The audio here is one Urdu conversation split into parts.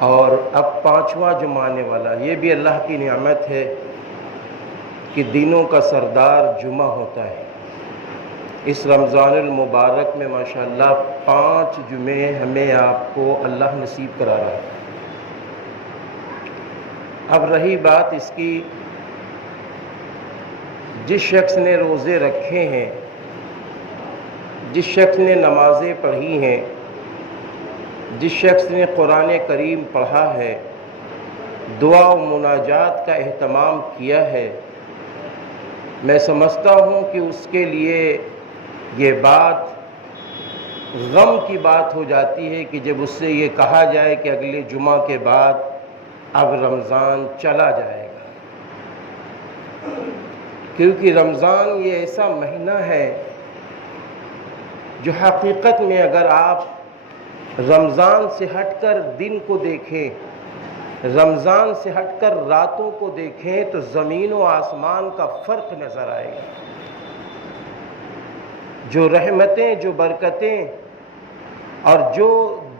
اور اب 5واں جمعہ آنے والا، یہ بھی اللہ کی نعمت ہے کہ دینوں کا سردار جمعہ ہوتا ہے۔ اس رمضان المبارک میں ماشاءاللہ 5 جمعے ہمیں آپ کو اللہ نصیب کرا رہا ہے۔ اب رہی بات اس کی، جس شخص نے روزے رکھے ہیں، جس شخص نے نمازیں پڑھی ہیں، جس شخص نے قرآن کریم پڑھا ہے، دعا و مناجات کا اہتمام کیا ہے، میں سمجھتا ہوں کہ اس کے لیے یہ بات غم کی بات ہو جاتی ہے کہ جب اس سے یہ کہا جائے کہ اگلے جمعہ کے بعد اب رمضان چلا جائے گا، کیونکہ رمضان یہ ایسا مہینہ ہے جو حقیقت میں اگر آپ رمضان سے ہٹ کر دن کو دیکھیں، رمضان سے ہٹ کر راتوں کو دیکھیں تو زمین و آسمان کا فرق نظر آئے گا۔ جو رحمتیں، جو برکتیں اور جو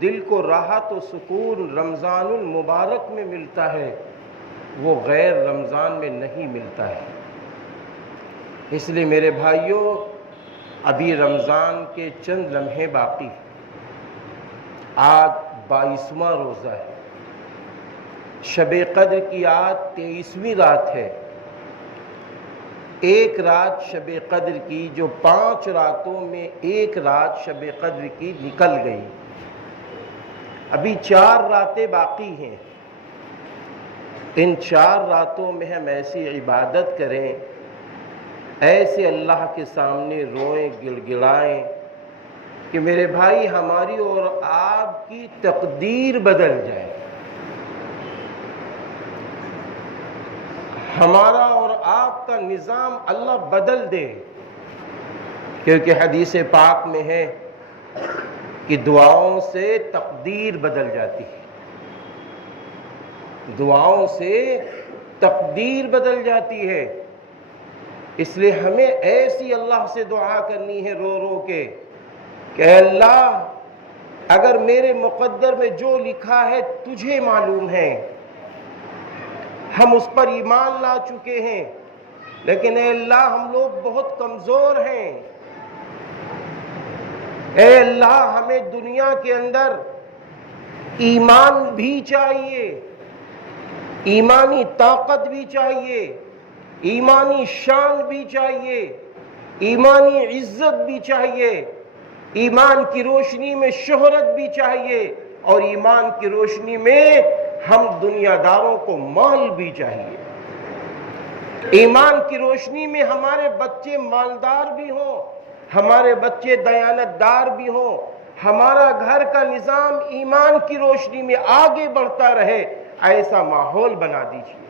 دل کو راحت و سکون رمضان المبارک میں ملتا ہے وہ غیر رمضان میں نہیں ملتا ہے۔ اس لیے میرے بھائیوں، ابھی رمضان کے چند لمحے باقی، آج 22واں روزہ ہے، شب قدر کی آج 23ویں رات ہے۔ ایک رات شب قدر کی، جو 5 راتوں میں ایک رات شب قدر کی نکل گئی، ابھی 4 راتیں باقی ہیں۔ ان 4 راتوں میں ہم ایسی عبادت کریں، ایسے اللہ کے سامنے روئیں، گڑ گڑائیں کہ میرے بھائی ہماری اور آپ کی تقدیر بدل جائے، ہمارا اور آپ کا نظام اللہ بدل دے، کیونکہ حدیث پاک میں ہے کہ دعاؤں سے تقدیر بدل جاتی ہے، دعاؤں سے تقدیر بدل جاتی ہے۔ اس لیے ہمیں ایسی اللہ سے دعا کرنی ہے رو رو کے کہ اے اللہ، اگر میرے مقدر میں جو لکھا ہے تجھے معلوم ہے، ہم اس پر ایمان لا چکے ہیں، لیکن اے اللہ ہم لوگ بہت کمزور ہیں۔ اے اللہ ہمیں دنیا کے اندر ایمان بھی چاہیے، ایمانی طاقت بھی چاہیے، ایمانی شان بھی چاہیے، ایمانی عزت بھی چاہیے، ایمان کی روشنی میں شہرت بھی چاہیے، اور ایمان کی روشنی میں ہم دنیا داروں کو مال بھی چاہیے۔ ایمان کی روشنی میں ہمارے بچے مالدار بھی ہوں، ہمارے بچے دیانتدار بھی ہوں، ہمارا گھر کا نظام ایمان کی روشنی میں آگے بڑھتا رہے، ایسا ماحول بنا دیجیے۔